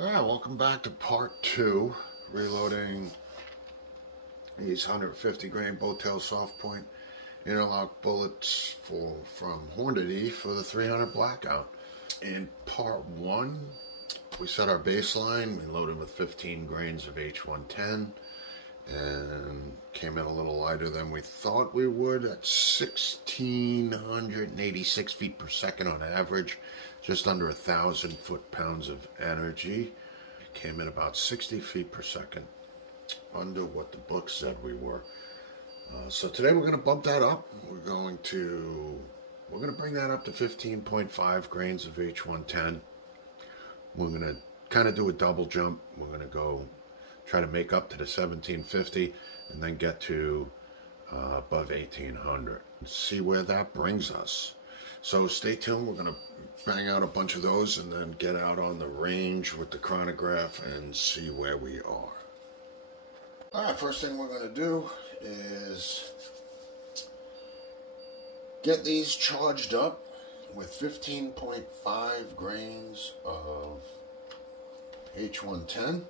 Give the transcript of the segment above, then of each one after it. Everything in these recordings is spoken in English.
Alright, welcome back to part 2, reloading these 150 grain Bowtail soft point interlock bullets from Hornady for the 300 Blackout. In part 1, we set our baseline, we loaded with 15 grains of H110 and came in a little lighter than we thought we would at 1,686 feet per second on average, just under 1,000 foot-pounds of energy. Came in about 60 feet per second, under what the book said we were. So today we're going to bump that up. We're going to bring that up to 15.5 grains of H110. We're going to kind of do a double jump. We're going to go try to make up to the 1750 and then get to above 1800. See where that brings us. So stay tuned. We're going to bang out a bunch of those and then get out on the range with the chronograph and see where we are. Alright, first thing we're going to do is get these charged up with 15.5 grains of H110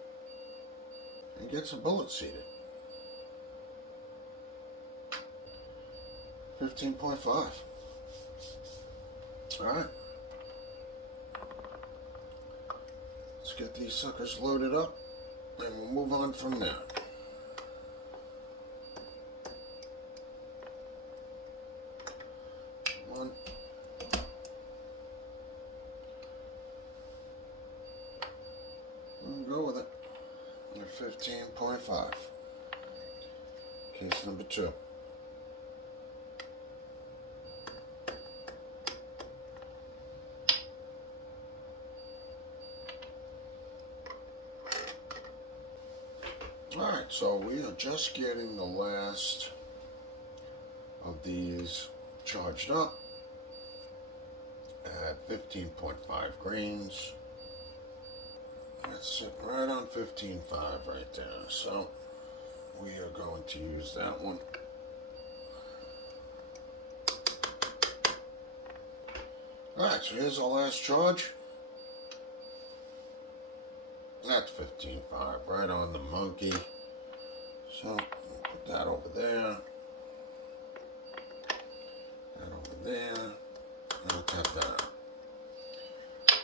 and get some bullets seated. 15.5. Alright. Let's get these suckers loaded up and we'll move on from there. One. We'll go with it. 15.5. Case number 2. Alright, so we are just getting the last of these charged up at 15.5 grains. That's sitting right on 15.5 right there. So we are going to use that one. Alright, so here's our last charge. That's 15.5, right on the monkey. So we'll put that over there. That over there. And we'll tap that out.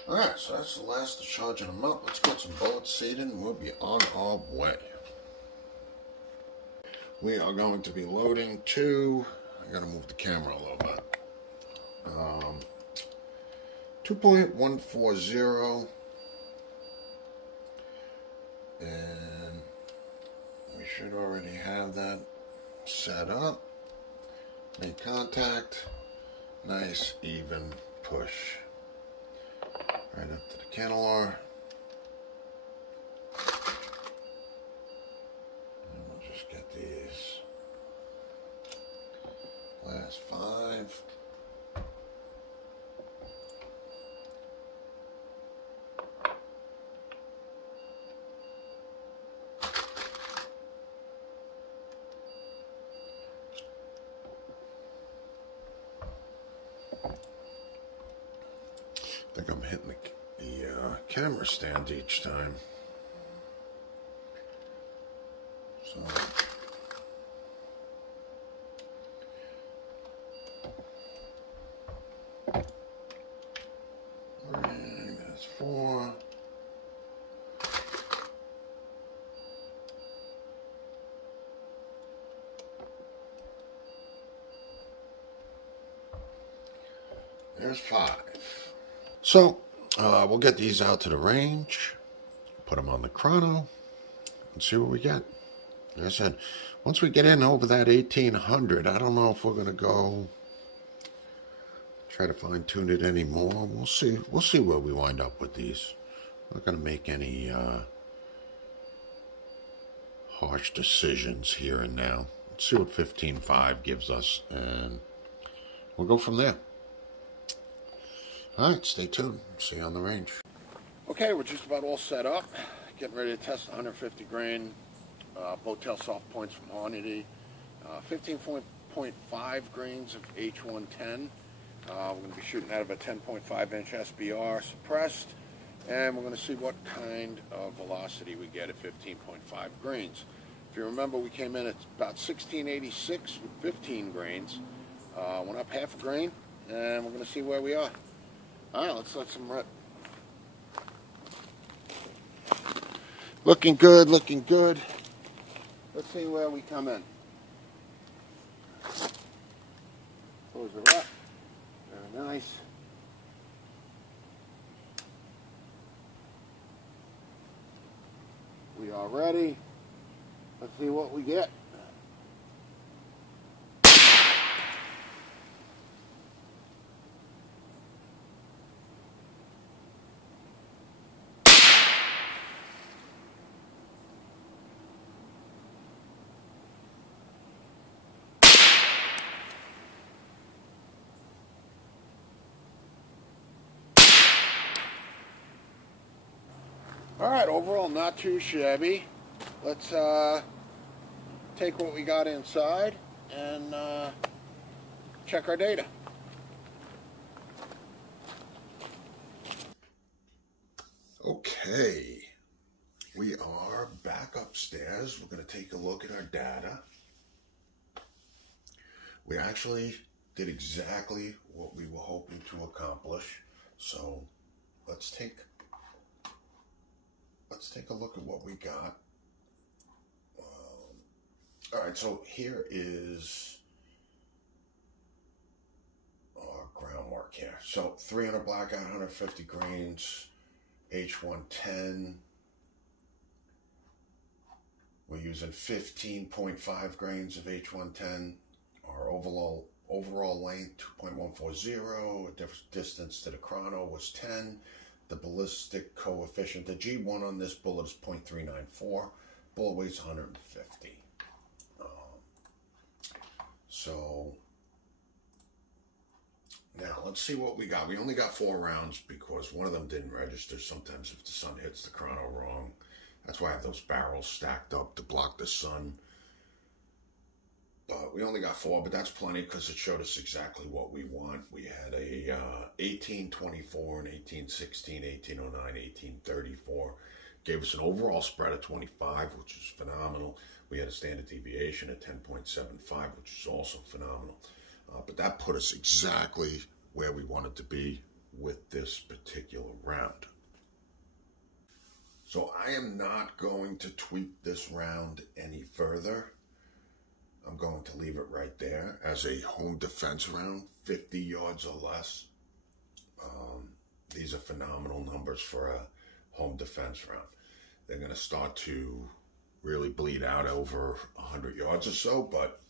Alright, so that's the last of charging them up. Let's get some bullets seated and we'll be on our way. We are going to be loading to, I gotta move the camera a little bit. 2.140. And we should already have that set up. Make contact. Nice even push. Right up to the cannular. And we'll just get these last 5. I think I'm hitting the camera stand each time. So that's 4. There's 5. So, we'll get these out to the range, put them on the chrono, and see what we get. Like I said, once we get in over that 1800, I don't know if we're going to go try to fine-tune it anymore. We'll see. We'll see where we wind up with these. I'm not going to make any harsh decisions here and now. Let's see what 15.5 gives us, and we'll go from there. Alright, stay tuned. See you on the range. Okay, we're just about all set up. Getting ready to test 150 grain Bowtail soft points from Hornady. 15.5 grains of H110. We're going to be shooting out of a 10.5 inch SBR suppressed. and we're going to see what kind of velocity we get at 15.5 grains. If you remember, we came in at about 1686 with 15 grains. Went up half a grain, and we're going to see where we are. All right, let's let some rip. Looking good, looking good. Let's see where we come in. Close it up. Very nice. We are ready. Let's see what we get. All right, overall not too shabby. Let's take what we got inside and check our data. Okay, we are back upstairs. We're going to take a look at our data. We actually did exactly what we were hoping to accomplish. So let's take a look at what we got. All right, so here is our groundwork here. So 300 blackout, 150 grains, H110. We're using 15.5 grains of H110. Our overall length, 2.140. Distance to the chrono was 10. The ballistic coefficient, the G1 on this bullet is 0.394. Bullet weight's 150. So now let's see what we got. We only got 4 rounds because one of them didn't register. Sometimes if the sun hits the chrono wrong, that's why I have those barrels stacked up to block the sun. But we only got 4, but that's plenty because it showed us exactly what we want. We had a 1824, an 1816, 1809, 1834. Gave us an overall spread of 25, which is phenomenal. We had a standard deviation at 10.75, which is also phenomenal. But that put us exactly where we wanted to be with this particular round. So I am not going to tweak this round any further. I'm going to leave it right there as a home defense round, 50 yards or less. These are phenomenal numbers for a home defense round. They're going to start to really bleed out over 100 yards or so, but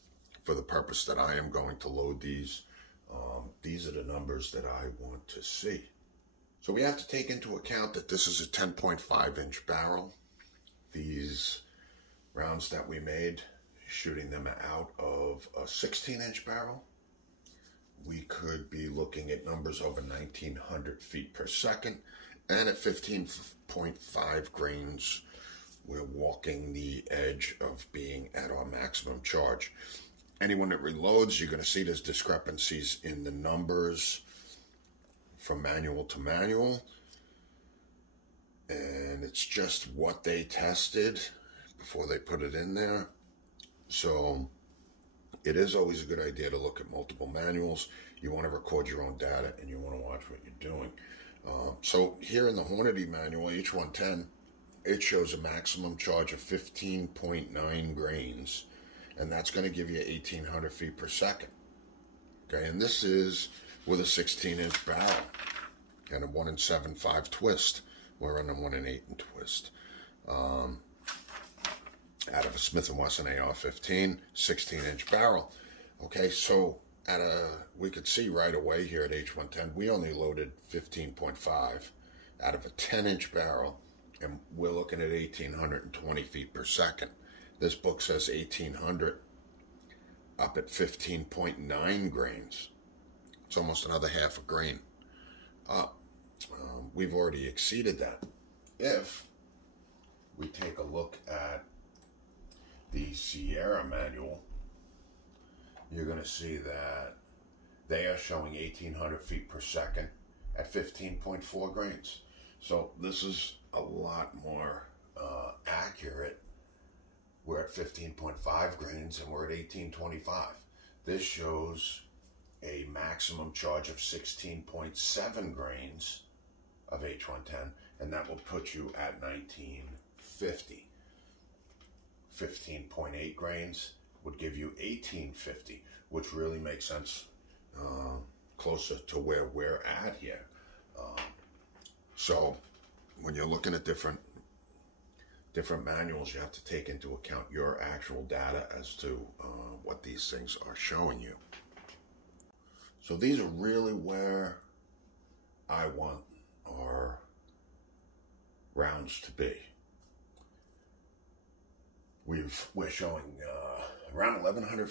for the purpose that I am going to load these are the numbers that I want to see. So we have to take into account that this is a 10.5-inch barrel. These rounds that we made, shooting them out of a 16-inch barrel, we could be looking at numbers over 1,900 feet per second. And at 15.5 grains, we're walking the edge of being at our maximum charge. Anyone that reloads, you're going to see there's discrepancies in the numbers from manual to manual. And it's just what they tested before they put it in there. So it is always a good idea to look at multiple manuals. You want to record your own data and you want to watch what you're doing. So here in the Hornady manual, H110, it shows a maximum charge of 15.9 grains, and that's going to give you 1,800 feet per second. Okay, and this is with a 16-inch barrel and a 1 7/5 twist. We're on a 1 8 twist. Out of a Smith & Wesson AR-15, 16-inch barrel. Okay, so we could see right away here at H110, we only loaded 15.5 out of a 10-inch barrel, and we're looking at 1,820 feet per second. This book says 1,800 up at 15.9 grains. It's almost another half a grain up. We've already exceeded that. If we take a look at the Sierra manual, you're going to see that they are showing 1,800 feet per second at 15.4 grains. So this is a lot more accurate. We're at 15.5 grains and we're at 1825. This shows a maximum charge of 16.7 grains of H110, and that will put you at 1950. 15.8 grains would give you 1850, which really makes sense, closer to where we're at here. So when you're looking at different manuals, you have to take into account your actual data as to what these things are showing you. So these are really where I want our rounds to be. We're showing around 1,100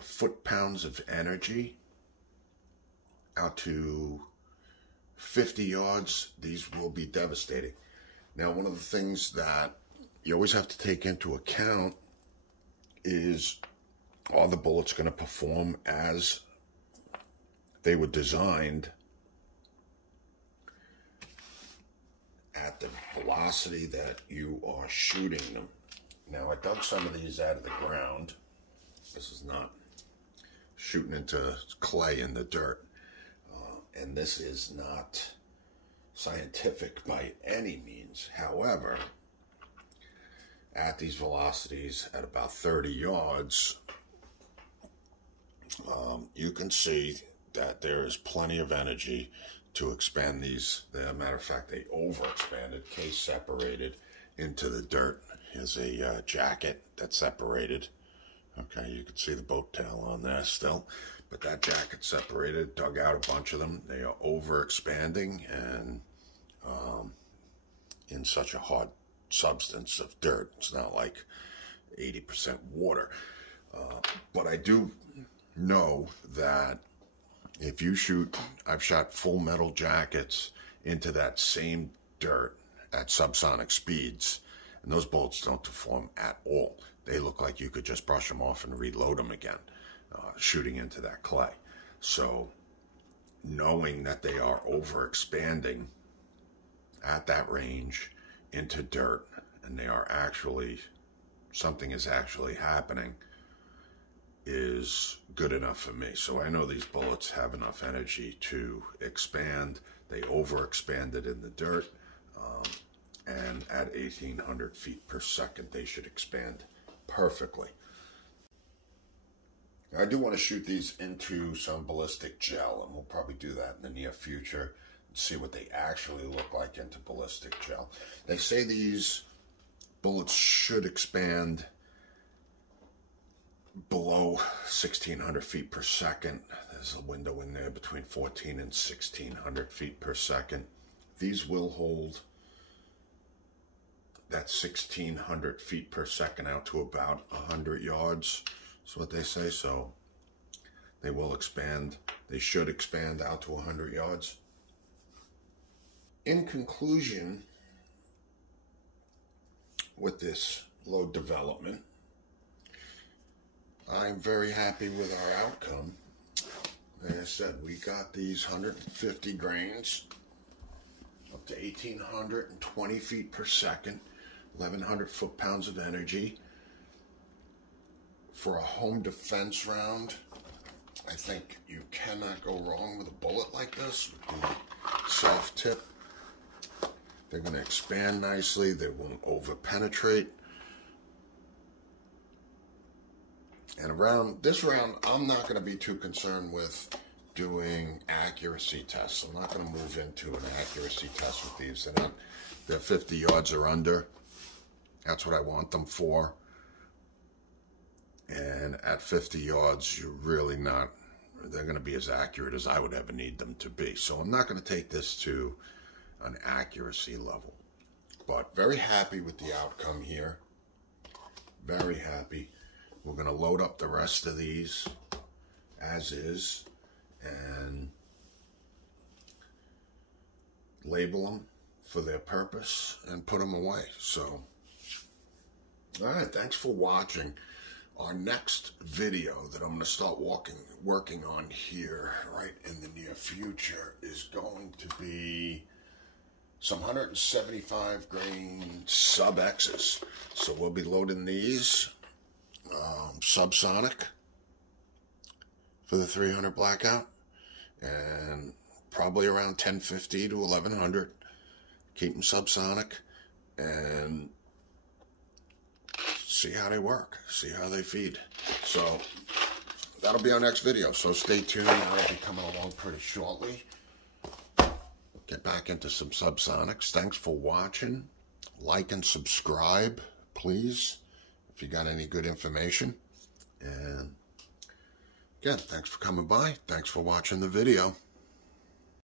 foot-pounds of energy out to 50 yards. These will be devastating. Now, one of the things that you always have to take into account is, are the bullets going to perform as they were designed at the velocity that you are shooting them? Now, I dug some of these out of the ground. This is not shooting into clay in the dirt. And this is not scientific by any means. However, at these velocities, at about 30 yards, you can see that there is plenty of energy to expand these. As a matter of fact, they overexpanded, case separated into the dirt. Here's a jacket that's separated. Okay, you can see the boat tail on there still, but that jacket separated, dug out a bunch of them. They are overexpanding and in such a hard substance of dirt. It's not like 80% water. But I do know that if you shoot, I've shot full metal jackets into that same dirt at subsonic speeds, and those bullets don't deform at all. They look like you could just brush them off and reload them again, shooting into that clay. So knowing that they are overexpanding at that range into dirt, and they are actually, something is actually happening, is good enough for me. So I know these bullets have enough energy to expand. They overexpanded in the dirt, and at 1,800 feet per second, they should expand perfectly. I do want to shoot these into some ballistic gel, and we'll probably do that in the near future and see what they actually look like into ballistic gel. They say these bullets should expand below 1,600 feet per second. There's a window in there between 1,400 and 1,600 feet per second. These will hold that 1,600 feet per second out to about 100 yards. That's what they say. So they will expand. They should expand out to 100 yards. In conclusion, with this load development, I'm very happy with our outcome. Like I said, we got these 150 grains up to 1,820 feet per second, 1,100 foot-pounds of energy. For a home defense round, I think you cannot go wrong with a bullet like this. With the soft tip, they're going to expand nicely. They won't over-penetrate. And around this round, I'm not going to be too concerned with doing accuracy tests. I'm not going to move into an accuracy test with these. They're 50 yards or under. That's what I want them for. And at 50 yards, you're really not, they're going to be as accurate as I would ever need them to be. So I'm not going to take this to an accuracy level. But very happy with the outcome here. Very happy. We're going to load up the rest of these as is and label them for their purpose and put them away. So, all right, thanks for watching. Our next video that I'm going to start working on here right in the near future is going to be some 175 grain sub X's. So we'll be loading these Subsonic for the 300 Blackout, and probably around 1050 to 1100. Keep them subsonic and see how they work, see how they feed. So that'll be our next video, so stay tuned. That'll be coming along pretty shortly. Get back into some subsonics. Thanks for watching. Like and subscribe, please, if you got any good information. And again, thanks for coming by. Thanks for watching the video.